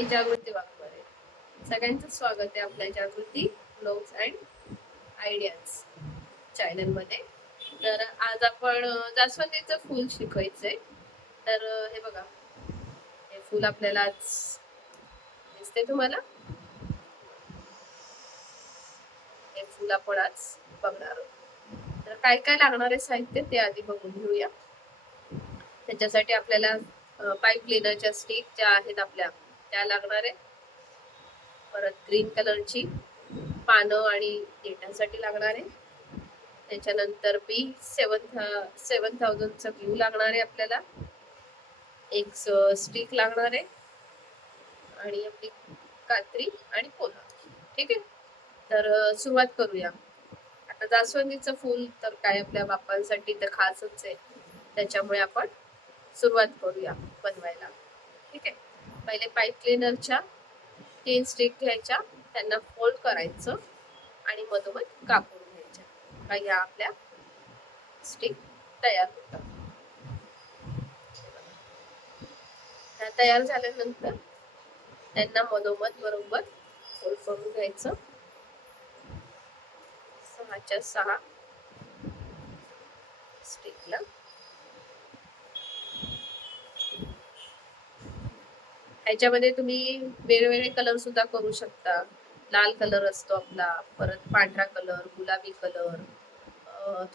मी जागृती वाघमारे. सगळ्यांचं स्वागत आहे आपल्या जागृती ब्लॉग्स अँड आयडियाज चॅनल मध्ये. तर आज आपण जास्वंदीचं फूल शिकवायचंय. तर हे बघा, हे फूल आपल्याला आज दिसते तुम्हाला. हे फूल आपण आज बघणार आहोत. तर काय काय लागणार आहे साहित्य ते आधी बघून घेऊया. त्याच्यासाठी आपल्याला पाईप क्लीनरच्या स्टिक ज्या आहेत आपल्या त्या लागणार आहे. परत ग्रीन कलरची पानं आणि देठासाठी लागणार आहे. त्याच्यानंतर B7000चा ग्लू लागणार आहे आपल्याला. एक स्टिक लागणार आहे आणि आपली कात्री आणि पोला. ठीक आहे, तर सुरुवात करूया. आता जास्वंदीचं फूल तर काय आपल्या बाप्पांसाठी तर खासच आहे, त्याच्यामुळे आपण सुरुवात करूया बनवायला. ठीक आहे, पहिले पाईप क्लीनरच्या 3 स्टिक घ्यायच्या, त्यांना फोल्ड करायचं आणि मधोमध कापून घ्यायच्या. का ह्या आपल्या स्टिक तयार होतात. ह्या तयार झाल्यानंतर त्यांना मधोमध बरोबर फोल्ड करून घ्यायचं. 6च्या 6 स्टिकला. ह्याच्यामध्ये तुम्ही वेगवेगळे कलर सुद्धा करू शकता. लाल कलर असतो आपला, परत पांढरा कलर, गुलाबी कलर,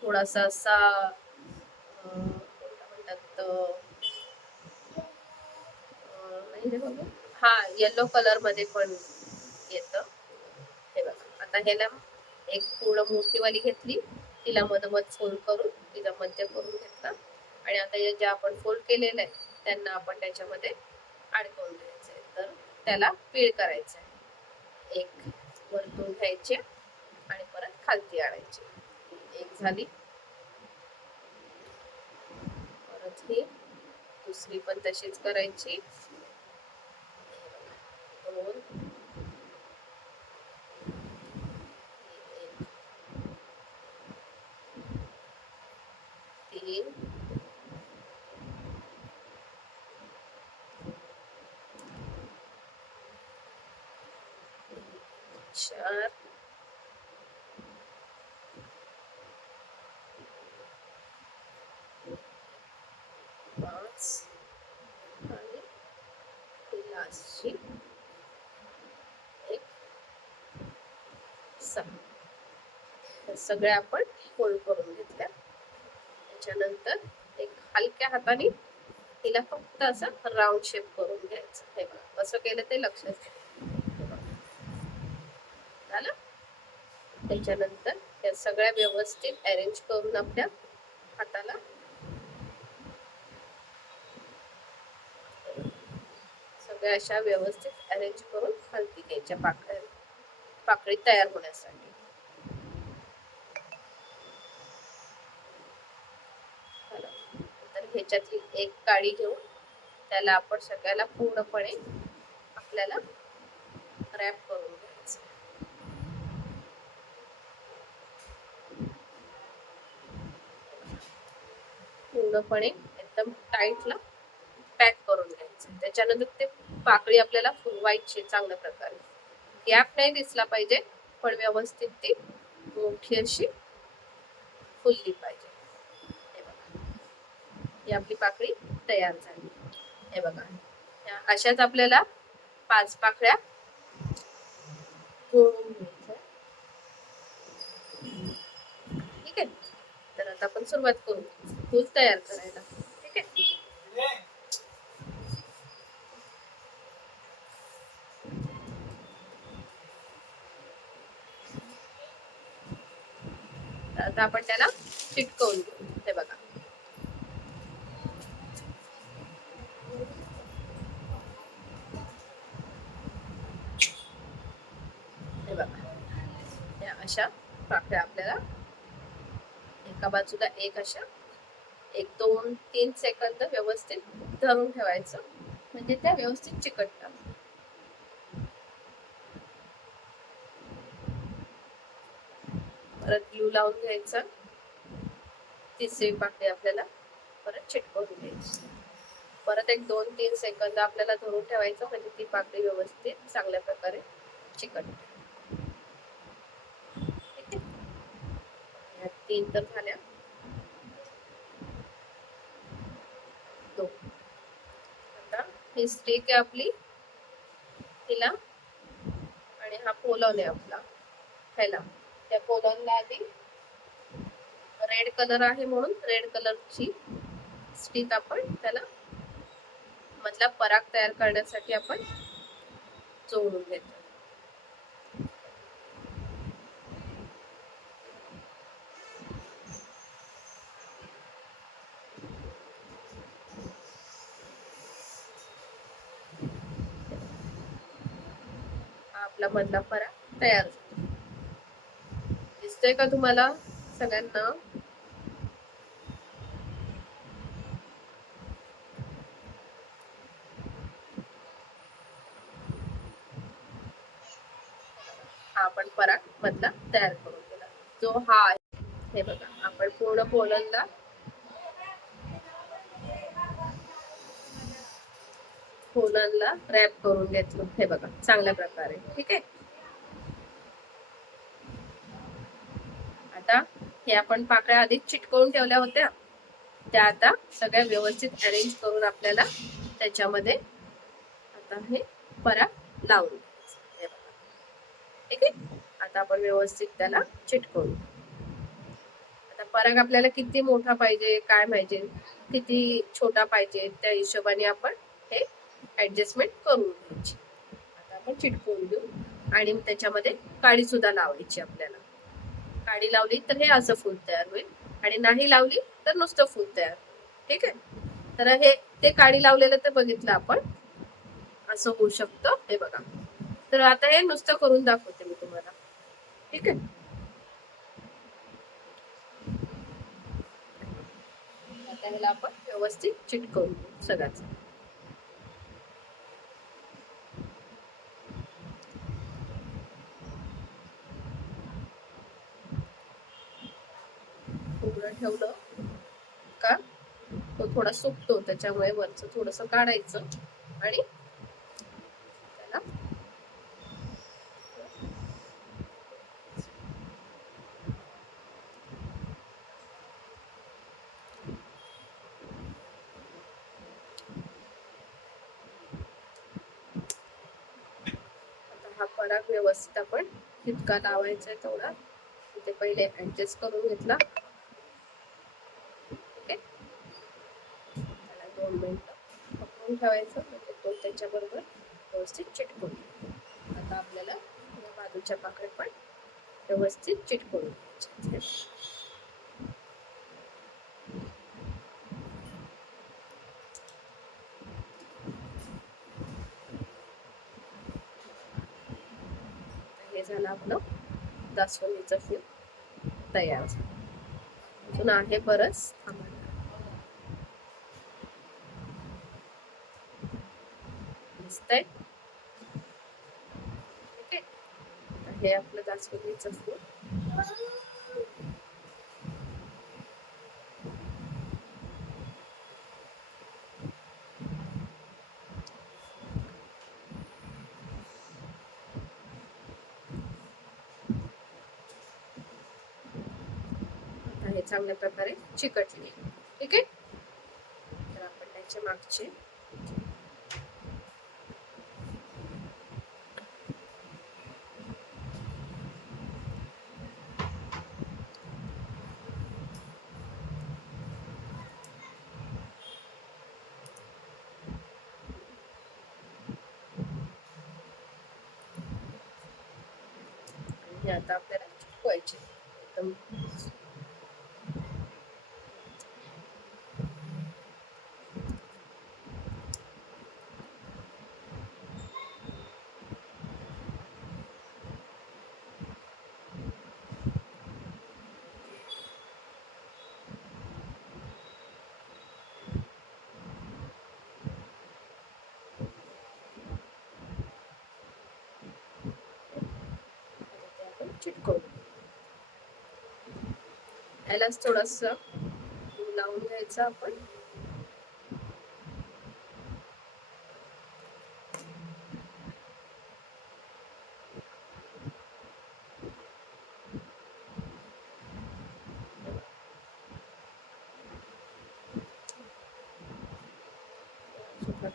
थोडासा असा म्हणतात हा येलो कलर मध्ये पण येतं. हे बघा, आता ह्याला एक पूर्ण मोठी वाली घेतली, तिला मधोमध फोल्ड करून तिला मध्य करून घेतला आणि आता या ज्या आपण फोल्ड केलेल्या आहे त्यांना आपण त्याच्यामध्ये अडकवून द्यायचं आहे. तर त्याला पीळ करायचं आहे. एक वरतून घ्यायचे आणि परत खालती आणायची. एक झाली, परत ही दुसरी पण तशीच करायची. 2 3 4 5 आणि लास्टची एक 6. सगळ्या आपण फोल्ड करून घेतल्या. त्याच्यानंतर एक हलक्या हाताने तिला फक्त असं राऊंड शेप करून घ्यायचं. हे बघा, कसं केलं ते लक्षात झालं. त्याच्यानंतर या सगळ्या व्यवस्थित अरेंज करून आपल्या हाताला सगळ्या अशा व्यवस्थित अरेंज करून खालती घ्यायच्या पाकळी तयार होण्यासाठी. तर ह्याच्यातली एक काडी घेऊन त्याला आपण सगळ्याला पूर्णपणे आपल्याला रॅप करून घ्यायचं. पूर्णपणे एकदम टाईटला पॅक करून घ्यायचं. त्याच्यानंतर ते पाकळी आपल्याला फुलवायची चांगल्या प्रकारे. गॅप नाही दिसला पाहिजे, पण व्यवस्थित ती मोठी अशी फुलली पाहिजे. हे बघा, ही आपली पाकळी तयार झाली. हे बघा, अशाच आपल्याला 5 पाकळ्या गोळून घ्यायच्या. ठीक आहे, तर आता आपण सुरुवात करू फूल तयार करायला. ठीक आहे, आता आपण त्याला चिटकवून घेऊ. हे बघा, हे बघा, अशा पाकळ्या आपल्याला एका बाजूला एक अशा 1 2 3 सेकंद व्यवस्थित धरून ठेवायचं, म्हणजे त्या व्यवस्थित चिकटतात. परत ग्लू लावून घ्यायचा. तिसरी पाकळी आपल्याला परत चिटकवून घ्यायची. परत एक 2-3 सेकंद आपल्याला धरून ठेवायचं, म्हणजे ती पाकळी व्यवस्थित चांगल्या प्रकारे चिकटते. ठीक आहे, या 3 तर झाल्या. 2. आता ही स्टिक आहे आपली, तिला आणि हा पोलॉन आहे आपला, ह्याला त्या पोलॉनला आधी रेड कलर आहे म्हणून रेड कलरची स्टिक आपण त्याला मधला पराग तयार करण्यासाठी आपण जोडून घेतो. हा आपला मधला पराग तयार झाला. दिसतोय का तुम्हाला सगळ्यांना? हा आपण पराग मधला तयार करून दिला. जो हा आहे, हे बघा, आपण पूर्ण पोलनला रॅप करून घेतलं, हे बघा, चांगल्या प्रकारे. ठीक आहे, आता हे आपण पाकळ्या आधीच चिटकवून ठेवल्या होत्या, त्या आता सगळ्या व्यवस्थित अरेंज करून आपल्याला त्याच्यामध्ये आता हे पराग लावून द्यायचं. ठीक आहे, आता आपण व्यवस्थित त्याला चिटकवू. आता पराग आपल्याला किती मोठा पाहिजे, काय पाहिजे, किती छोटा पाहिजे, त्या हिशोबाने आपण हे ऍडजस्टमेंट करून घ्यायची. आता आपण चिटकवून घेऊ आणि त्याच्यामध्ये काडी सुद्धा लावायची. आपल्याला काडी लावली तर हे असं फूल तयार होईल, आणि नाही लावली तर नुसतं फूल तयार होईल. ठीक आहे, तर हे ते काडी लावलेलं तर बघितलं आपण, असं होऊ शकतं. हे बघा, तर आता हे नुसतं करून दाखवते मी तुम्हाला. ठीक आहे, आता ह्याला आपण व्यवस्थित चिटकवून घेऊ सगळ्याच. उघडं ठेवलं का तो थोडा सुकतो, त्याच्यामुळे वरचं थोडस काढायचं आणि त्याला आता हा पराग व्यवस्थित आपण जितका लावायचा आहे तेवढा ते पहिले ऍडजस्ट करून घेतला. ठीक आहे, त्याला 2 मिनिटं पकडून ठेवायचं, म्हणजे तो त्याच्याबरोबर व्यवस्थित चिटकून. आता आपल्याला या बाजूच्या पाकळ्या पण व्यवस्थित चिटकवून घ्यायच्या. हे झालं आपलं जास्वंदीचं फूल तयार झालं. अजून आहे बरंच. दिसतंय? ठीक आहे, हे आपलं जास्वंदीचं फूल हे चांगल्या प्रकारे चिकटले. ठीक आहे, तर आपण त्याच्या मागचे हे आता आपल्याला चिटकवायचे एकदम. चिटकवून यालाच थोडस लावून घ्यायचं आपण.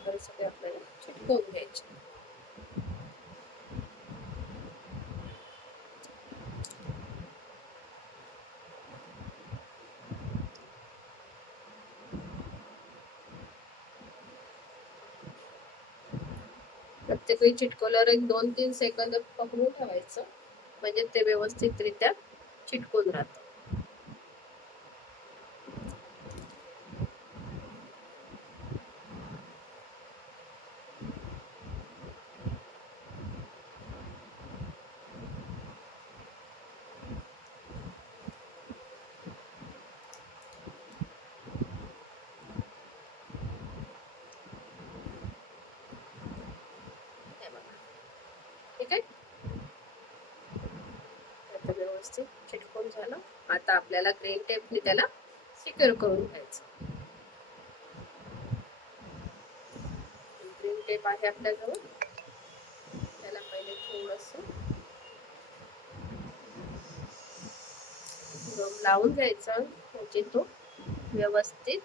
प्रकारे सगळे आपल्याला चिटकवून घ्यायचे. प्रत्येक वेळी चिटकवल्यावर एक 2-3 सेकंद पकडून ठेवायचं, म्हणजे ते व्यवस्थितरित्या चिटकून राहतं. ठीक आहे, आता व्यवस्थित चिटकून झालं. आता आपल्याला ग्रीन टेपने त्याला सिक्युअर करून घ्यायचं. ग्रीन टेप आहे आपल्याजवळ, त्याला पहिले थोडस गम लावून घ्यायचं, म्हणजे तो व्यवस्थित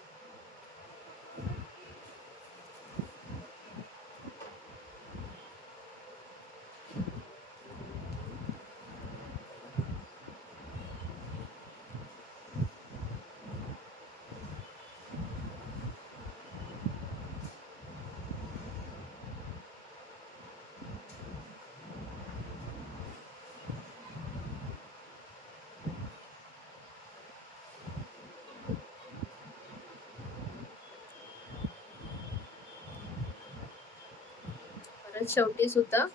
शेवटी सुद्धा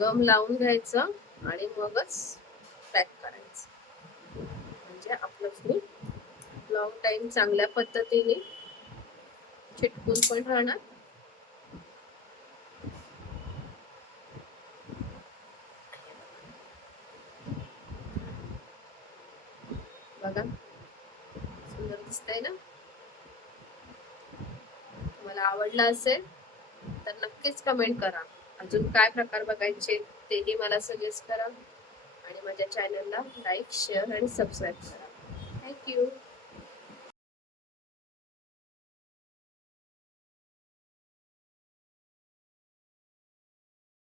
गम लावून घ्यायचं आणि मगच पॅक करायचं, म्हणजे आपलं फूल लॉंग टाइम चांगल्या पद्धतीने चिटकून पण राहणार. बघा सुंदर दिसतंय ना. तुम्हाला आवडलं असेल तर नक्कीच कमेंट करा. अजून काय प्रकार बघायचे तेही मला सजेस्ट करा आणि माझ्या चॅनलला लाईक, शेअर आणि सबस्क्राईब करा. थँक्यू.